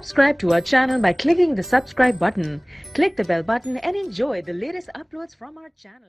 Subscribe to our channel by clicking the subscribe button. Click the bell button and enjoy the latest uploads from our channel.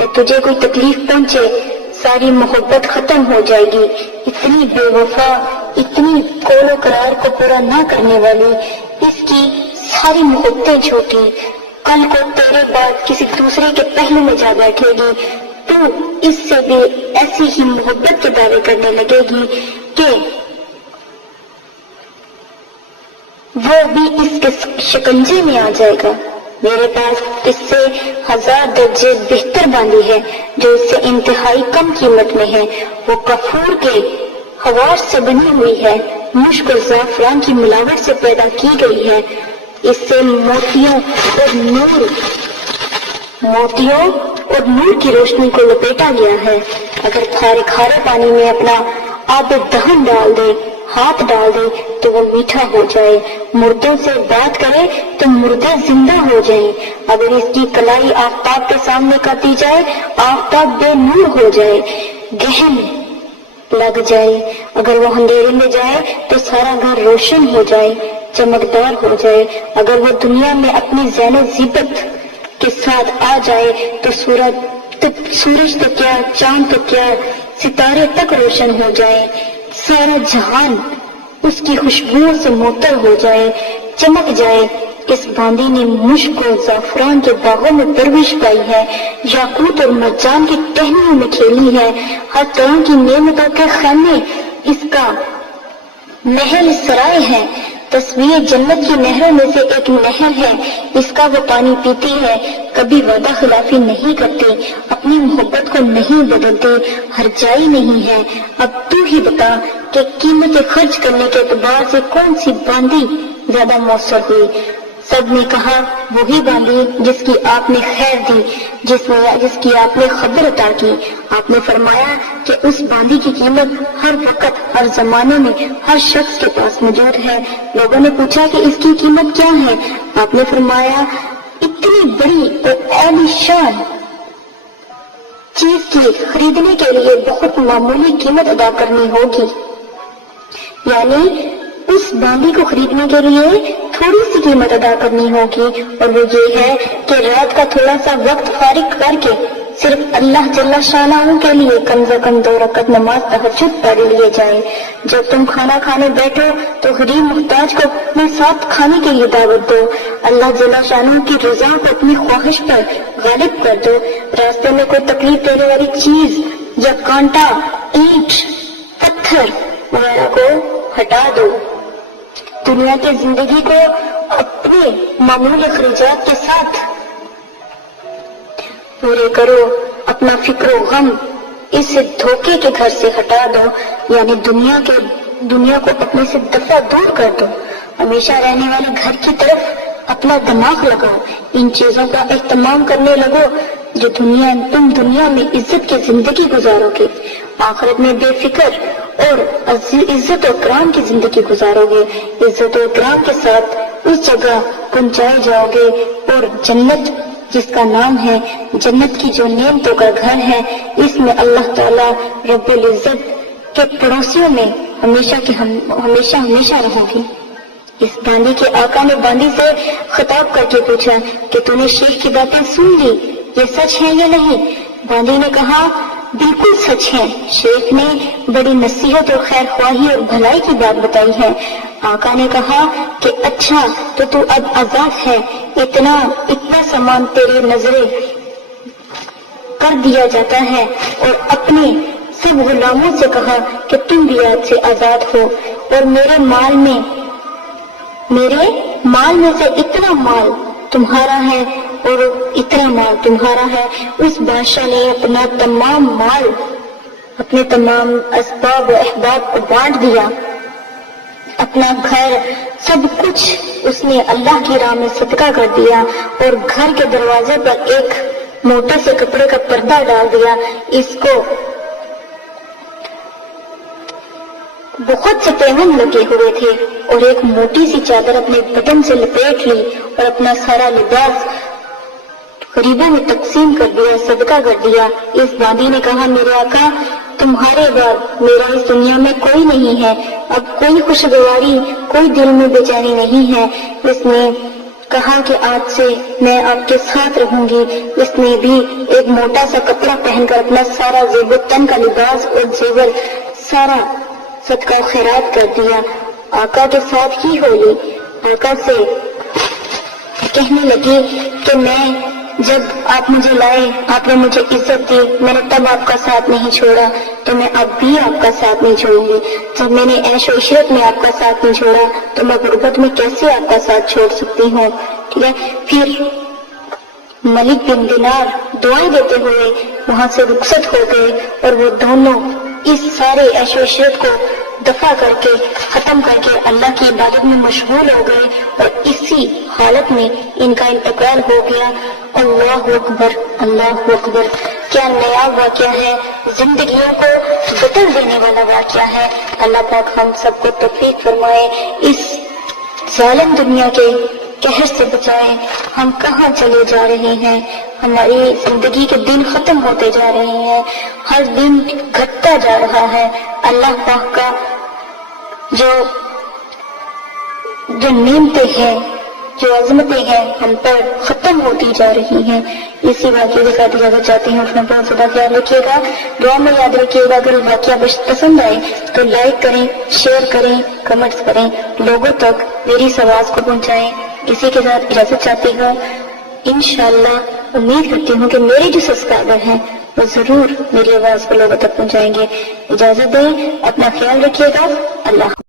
یا تجھے کوئی تکلیف پہنچے ساری محبت ختم ہو جائے گی۔ اتنی بے وفا، اتنی قول و قرار کو پورا نہ کرنے والی، اس کی ساری محبتیں جھوٹی، کل کو تیرے بعد کسی دوسرے کے پہلو میں جا بیٹھے گی تو اس سے بھی ایسی ہی محبت کے دعوے کرنے لگے گی کہ وہ بھی اس کے شکنجے میں آ جائے گا۔ میرے پاس اس سے 1000 درجے بہتر باندھی ہے جو اس سے انتہائی کم قیمت میں ہے۔ وہ کفور کے خواص سے بنی ہوئی ہے، مشک اور زعفران کی ملاوٹ سے پیدا کی گئی ہے۔ اس سے موتیوں اور نور کی روشنی کو لپیٹا گیا ہے۔ اگر کھارے پانی میں اپنا آب دہن ڈال دے، ہاتھ ڈال دے تو وہ میٹھا ہو جائے، مردوں سے بات کرے تو مردے زندہ ہو جائیں۔ اگر اس کی کلائی آفتاب کے سامنے کر دی جائے، آفتاب بے نور ہو جائے، گہن لگ جائے۔ اگر وہ اندھیرے میں جائے تو سارا گھر روشن ہو جائے، چمکدار ہو جائے۔ اگر وہ دنیا میں اپنی زین و زیبت کے ساتھ آ جائے تو سورج تو کیا، چاند تو کیا، ستارے تک روشن ہو جائے، سارا جہان اس کی خوشبوؤں سے معطر ہو جائے، چمک جائے۔ اس باندی نے مشک اور زعفران کے باغوں میں پرورش پائی ہے، یاقوت اور مرجان کی ٹہنیوں میں کھیلی ہے، ہر طرح کی نعمتوں کے خیمے اس کا محل سرائے ہے۔ تصویر جنت کی نہروں میں سے ایک نہر ہے، اس کا وہ پانی پیتی ہے، کبھی وعدہ خلافی نہیں کرتی، اپنی محبت کو نہیں بدلتی، ہرجائی نہیں ہے۔ اب تو ہی بتا کہ قیمت خرچ کرنے کے اعتبار سے کون سی باندی زیادہ مؤثر ہوئی؟ سب نے کہا وہی باندی جس کی آپ نے خیر دی، جس کی آپ نے خبر عطا کی۔ آپ نے فرمایا کہ اس باندی کی قیمت ہر وقت، ہر زمانے میں، ہر شخص کے پاس موجود ہے۔ لوگوں نے پوچھا کہ اس کی قیمت کیا ہے؟ آپ نے فرمایا اتنی بڑی اور عالی شان چیز کی خریدنے کے لیے بہت معمولی قیمت ادا کرنی ہوگی، یعنی اس باندی کو خریدنے کے لیے تھوڑی سی قیمت ادا کرنی ہوگی، اور وہ یہ ہے کہ رات کا تھوڑا سا وقت فارغ کر کے صرف اللہ جل شانہ کے لیے کم سے کم 2 رکعت نماز تہجد پڑھ لیے جائے۔ جب تم کھانا کھانے بیٹھو تو غریب محتاج کو اپنے ساتھ کھانے کے لیے دعوت دو، اللہ جل شانہ کی رضا کو اپنی خواہش پر غالب کر دو۔ راستے میں کوئی تکلیف دینے والی چیز یا کانٹا، اینٹ، پتھر وغیرہ کو ہٹا دو۔ دنیا کی زندگی کو اپنے معمول اخراجات کے ساتھ پورے کرو، اپنا فکر و غم اس دھوکے کے گھر سے ہٹا دو، یعنی دنیا کو اپنے سے دفع دور کر دو۔ ہمیشہ رہنے والے گھر کی طرف اپنا دماغ لگاؤ، ان چیزوں کا اہتمام کرنے لگو جو تم دنیا میں عزت کی زندگی گزارو گے، آخرت میں بے فکر اور عزت و کرام کی زندگی گزارو گے۔ عزت و کرام کے ساتھ اس جگہ پہنچائے جاؤ گے، اور جنت جس کا نام ہے، جنت کی جو نعمتوں کا گھر ہے، اس میں اللہ تعالیٰ رب العزت کے پڑوسیوں میں ہمیشہ رہو گی۔ اس باندی کے آقا نے باندی سے خطاب کر کے پوچھا کہ تو نے شیخ کی باتیں سن لی، یہ سچ ہے یا نہیں؟ باندی نے کہا بالکل سچ ہے، شیخ نے بڑی نصیحت اور خیر خواہی اور بھلائی کی بات بتائی ہے۔ آقا نے کہا کہ اچھا تو اب آزاد ہے، اتنا سامان تیرے نظریں کر دیا جاتا ہے، اور اپنے سب غلاموں سے کہا کہ تم بھی آج سے آزاد ہو، اور میرے مال میں سے اتنا مال تمہارا ہے اور اتنا مال تمہارا ہے۔ اس بادشاہ نے اپنا تمام مال اپنے تمام اسباب و احباب کو بانٹ دیا، اپنا گھر سب کچھ اس نے اللہ کی راہ میں صدقہ کر دیا، اور گھر کے دروازے پر ایک موٹے سے کپڑے کا پردہ ڈال دیا۔ اس کو بہت سے پیغام لگے ہوئے تھے، اور ایک موٹی سی چادر اپنے بدن سے لپیٹ لی اور اپنا سارا لباس غریبوں میں تقسیم کر دیا، صدقہ کر دیا۔ اس باندی نے کہا میرے آقا تمہارے بعد میرا اس دنیا میں کوئی نہیں ہے، اب کوئی خوشگواری، کوئی دل میں بے چینی نہیں ہے۔ اس نے کہا کہ آج سے میں آپ کے ساتھ رہوں گی۔ اس نے بھی ایک موٹا سا کپڑا پہن کر اپنا سارا زیب و تن کا لباس اور زیور سارا صدقہ و خیرات کر دیا۔ آقا کے ساتھ ہی ہولی آقا سے کہنے لگی کہ میں جب آپ مجھے لائے، آپ نے مجھے عزت دی، میں نے تب آپ کا ساتھ نہیں چھوڑا، تو میں اب بھی آپ کا ساتھ نہیں چھوڑوں گی۔ جب میں نے عیش و عشرت میں آپ کا ساتھ نہیں چھوڑا تو میں غربت میں کیسے آپ کا ساتھ چھوڑ سکتی ہوں؟ ٹھیک ہے، پھر ملک بن دینار دعائیں دیتے ہوئے وہاں سے رخصت ہو گئے اور وہ دونوں اس سارے عیش و عشرت کو دفع کر کے ختم کر کے اللہ کی عبادت میں مشغول ہو گئے، اور اسی حالت میں ان کا انتقال ہو گیا۔ اللہ اکبر، اللہ اکبر، کیا نیا واقعہ ہے، زندگیوں کو بدل دینے والا واقعہ ہے۔ اللہ پاک ہم سب کو توفیق فرمائے، اس ظالم دنیا کے قہر سے بچائے۔ ہم کہاں چلے جا رہے ہیں؟ ہماری زندگی کے دن ختم ہوتے جا رہے ہیں، ہر دن گھٹتا جا رہا ہے۔ اللہ پاک کا جو نعمتیں ہیں، جو عظمتیں ہیں ہم پر ختم ہوتی جا رہی ہیں۔ اسی واقعے کے ساتھ اجازت چاہتی ہوں، اپنا بہت زیادہ خیال رکھیے گا، دعا میں یاد رکھیے گا۔ اگر واقعہ پسند آئے تو لائک کریں، شیئر کریں، کمنٹس کریں، لوگوں تک میری اس آواز کو پہنچائیں۔ اسی کے ساتھ اجازت چاہتی ہوں، انشاءاللہ امید کرتی ہوں کہ میرے جو سبسکرائبر ہیں وہ ضرور میری آواز کو لوگوں تک پہنچائیں گے۔ اجازت دیں، اپنا خیال رکھیے گا، اللہ